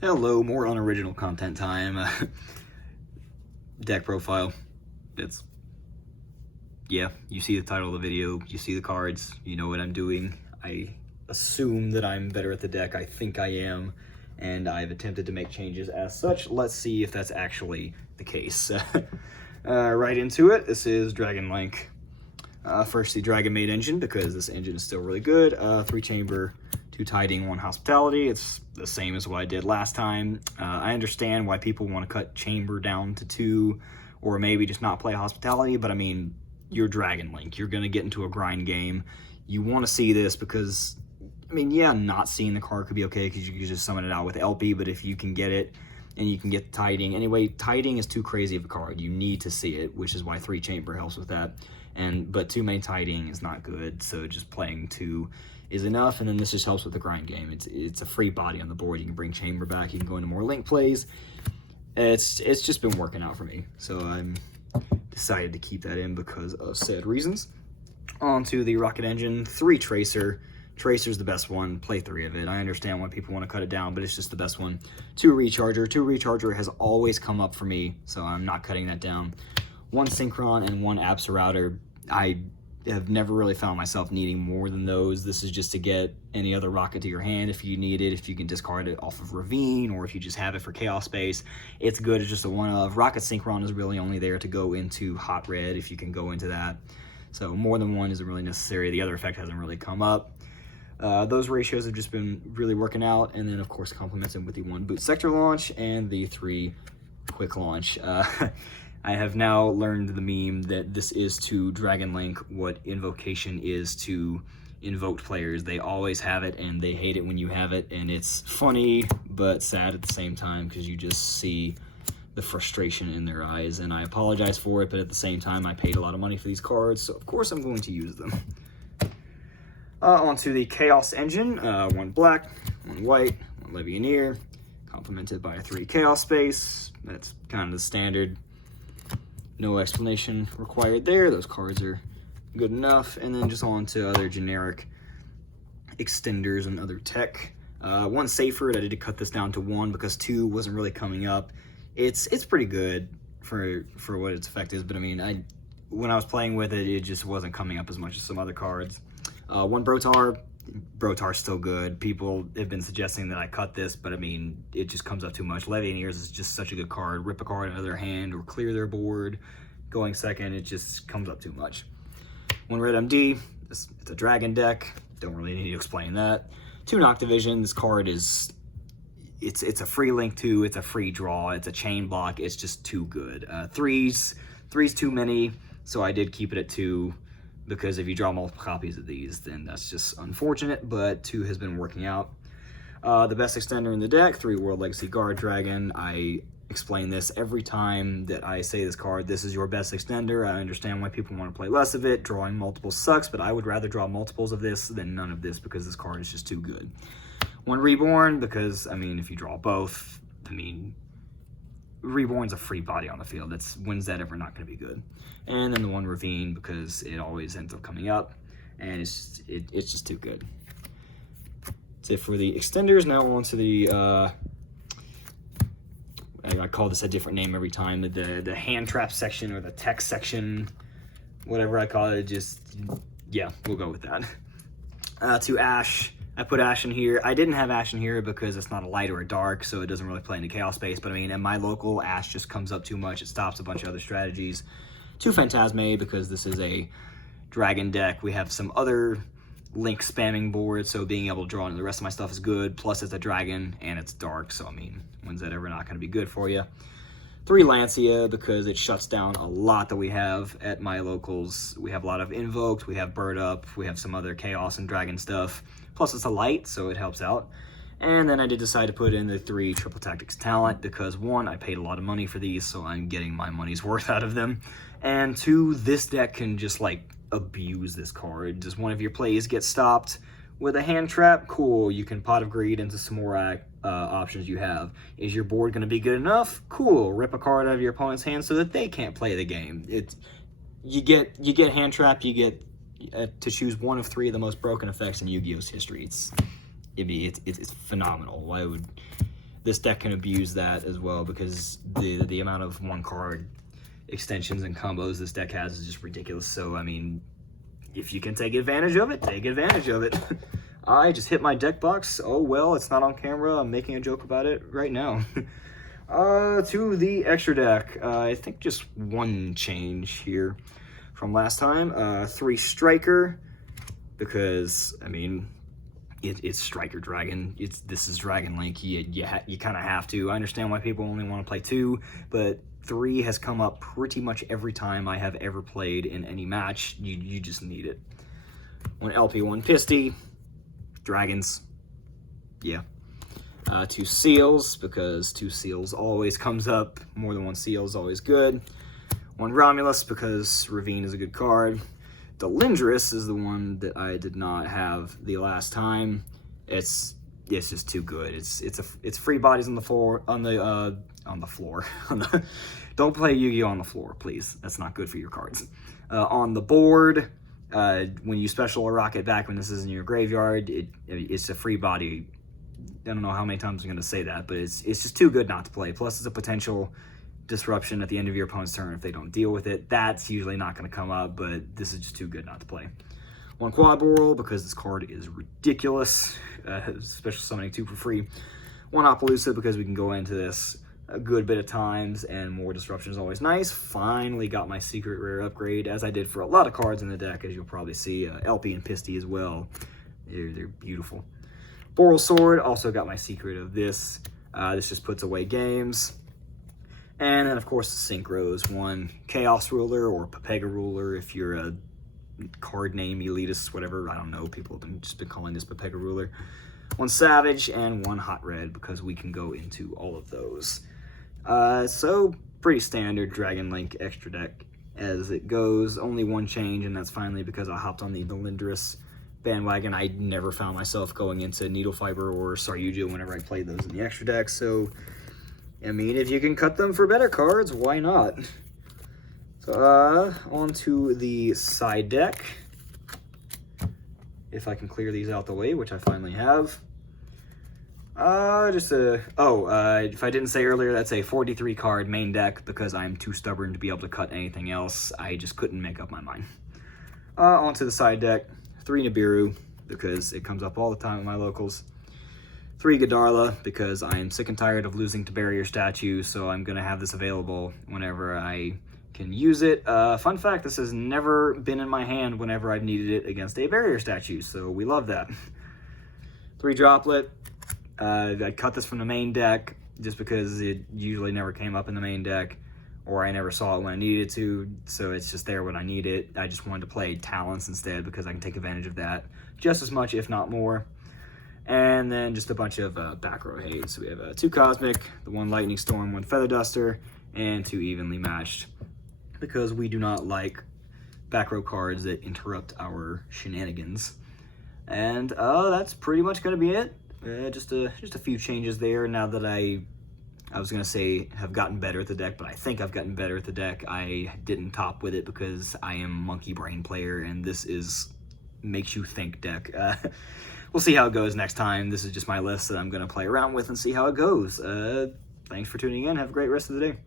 Hello, more unoriginal content time. Deck profile. Yeah, you see the title of the video, you see the cards, you know what I'm doing. I assume that I'm better at the deck, I think I am, and I've attempted to make changes as such. Let's see if that's actually the case. Right into it, this is Dragon Link. First, the Dragon Maid engine, because this engine is still really good. 3-chamber, 2 tiding, 1 hospitality. It's the same as what I did last time. I understand why people want to cut chamber down to 2, or maybe just not play hospitality, but I mean, you're Dragon Link. You're going to get into a grind game. You want to see this because, I mean, yeah, not seeing the card could be okay because you can just summon it out with LP, but if you can get it, and you can get tiding. Anyway, tiding is too crazy of a card. You need to see it, which is why 3-chamber helps with that. But too many tiding is not good, so just playing 2 is enough, and then this just helps with the grind game. It's a free body on the board. You can bring chamber back, you can go into more link plays. It's just been working out for me, so I'm decided to keep that in because of said reasons. On to the rocket engine, 3 tracer. Tracer's the best one, play 3 of it. I understand why people want to cut it down, but it's just the best one. 2 recharger. 2 recharger has always come up for me, so I'm not cutting that down. 1 synchron and 1 abs router. I have never really found myself needing more than those. This is just to get any other rocket to your hand if you need it, if you can discard it off of Ravine, or if you just have it for chaos space. It's good, it's just a one of. Rocket synchron is really only there to go into hot red if you can go into that. So more than 1 isn't really necessary. The other effect hasn't really come up. Those ratios have just been really working out, and then of course complemented with the 1 boot sector launch and the 3 quick launch. I have now learned the meme that this is to Dragon Link what invocation is to invoked players. They always have it and they hate it when you have it, and it's funny but sad at the same time because you just see the frustration in their eyes, and I apologize for it, but at the same time I paid a lot of money for these cards, so of course I'm going to use them. Onto the Chaos engine, 1 black, 1 white, 1 Legionnaire, complemented by a 3 Chaos space. That's kind of the standard. No explanation required there. Those cards are good enough. And then just on to other generic extenders and other tech. 1 Safer, I did cut this down to 1 because 2 wasn't really coming up. It's pretty good for what its effect is, but I mean, when I was playing with it, it just wasn't coming up as much as some other cards. 1 Brotar. Brotar's still good. People have been suggesting that I cut this, but I mean, it just comes up too much. Legionnaires is just such a good card. Rip a card out of their hand or clear their board. Going second, it just comes up too much. 1 Red MD. It's a dragon deck. Don't really need to explain that. 2 Noctivision. This card is... It's a free link too. It's a free draw. It's a chain block. It's just too good. 3's too many, so I did keep it at 2. Because if you draw multiple copies of these, then that's just unfortunate, but 2 has been working out. The best extender in the deck, 3 World Legacy Guard Dragon. I explain this every time that I say this card. This is your best extender. I understand why people want to play less of it. Drawing multiples sucks, but I would rather draw multiples of this than none of this because this card is just too good. 1 Reborn, because, I mean, if you draw both, I mean, Reborn's a free body on the field. When's that ever not going to be good? And then the 1 Ravine, because it always ends up coming up, and it's just too good. That's it for the extenders. Now on to the I call this a different name every time. The hand trap section or the tech section, whatever I call it. Just, yeah, we'll go with that. To Ash. I put Ash in here. I didn't have Ash in here because it's not a light or a dark, so it doesn't really play into chaos space. But I mean, in my local, Ash just comes up too much. It stops a bunch of other strategies. 2 Phantasme, because this is a dragon deck. We have some other link spamming boards, so being able to draw into the rest of my stuff is good. Plus, it's a dragon and it's dark, so I mean, when's that ever not going to be good for you? 3 Lancia, because it shuts down a lot that we have at my locals. We have a lot of Invoked, we have Bird Up, we have some other Chaos and Dragon stuff. Plus, it's a light, so it helps out. And then I did decide to put in the 3 Triple Tactics Talent, because 1, I paid a lot of money for these, so I'm getting my money's worth out of them. And 2, this deck can just, like, abuse this card. Does one of your plays get stopped with a hand trap? Cool, you can Pot of Greed into some more options you have. Is your board going to be good enough? Cool, rip a card out of your opponent's hand so that they can't play the game. You get hand trap, you get to choose 1 of 3 of the most broken effects in Yu-Gi-Oh's history. It's phenomenal. this deck can abuse that as well, because the amount of one card extensions and combos this deck has is just ridiculous. So I mean, if you can take advantage of it, take advantage of it. I just hit my deck box. Oh well, it's not on camera. I'm making a joke about it right now. To the extra deck, I think just one change here from last time. 3 Striker, because I mean, it's Striker Dragon. This is Dragon Link. You kind of have to. I understand why people only want to play 2, but 3 has come up pretty much every time I have ever played in any match. You just need it. 1 LP, 1 Pisty, Dragons, yeah. 2 Seals, because 2 Seals always comes up. More than 1 Seal is always good. 1 Romulus, because Ravine is a good card. Delindrus is the one that I did not have the last time. It's just too good. It's free bodies on the floor, on the floor. Don't play Yu-Gi-Oh on the floor, please. That's not good for your cards. On the board, when you special a rocket back when this is in your graveyard, it's a free body. I don't know how many times I'm going to say that, but it's just too good not to play. Plus, it's a potential disruption at the end of your opponent's turn if they don't deal with it. That's usually not going to come up, but this is just too good not to play. 1 Quad Boral, because this card is ridiculous. Special summoning 2 for free. 1 Appaloosa, because we can go into this a good bit of times, and more disruption is always nice. Finally got my secret rare upgrade, as I did for a lot of cards in the deck, as you'll probably see. LP and Pisty as well. They're beautiful. Boral Sword, also got my secret of this. This just puts away games. And then, of course, the Synchros. 1 Chaos Ruler, or Pepega Ruler, if you're a card name elitist, whatever. I don't know. People have just been calling this Pepega Ruler. 1 Savage, and 1 Hot Red, because we can go into all of those. So, pretty standard Dragon Link extra deck as it goes. Only 1 change, and that's finally because I hopped on the Delindrus bandwagon. I never found myself going into Needle Fiber or Saryuja whenever I played those in the extra deck, so I mean, if you can cut them for better cards, why not? So, on to the side deck. If I can clear these out the way, which I finally have. If I didn't say earlier, that's a 43 card main deck, because I'm too stubborn to be able to cut anything else. I just couldn't make up my mind. Onto the side deck. 3 Nibiru, because it comes up all the time in my locals. 3 Godarla, because I am sick and tired of losing to barrier statues, so I'm going to have this available whenever I can use it. Fun fact, this has never been in my hand whenever I've needed it against a barrier statue, so we love that. 3 Droplet. I cut this from the main deck just because it usually never came up in the main deck, or I never saw it when I needed to, so it's just there when I need it. I just wanted to play Talents instead, because I can take advantage of that just as much, if not more. And then just a bunch of back row hate. So we have 2 Cosmic, the 1 Lightning Storm, 1 Feather Duster, and 2 Evenly Matched, because we do not like back row cards that interrupt our shenanigans. And that's pretty much going to be it. Just a few changes there. Now that I was going to say have gotten better at the deck, but I think I've gotten better at the deck. I didn't top with it because I am Monkey Brain player, and this is makes you think deck. We'll see how it goes next time. This is just my list that I'm going to play around with and see how it goes. Thanks for tuning in. Have a great rest of the day.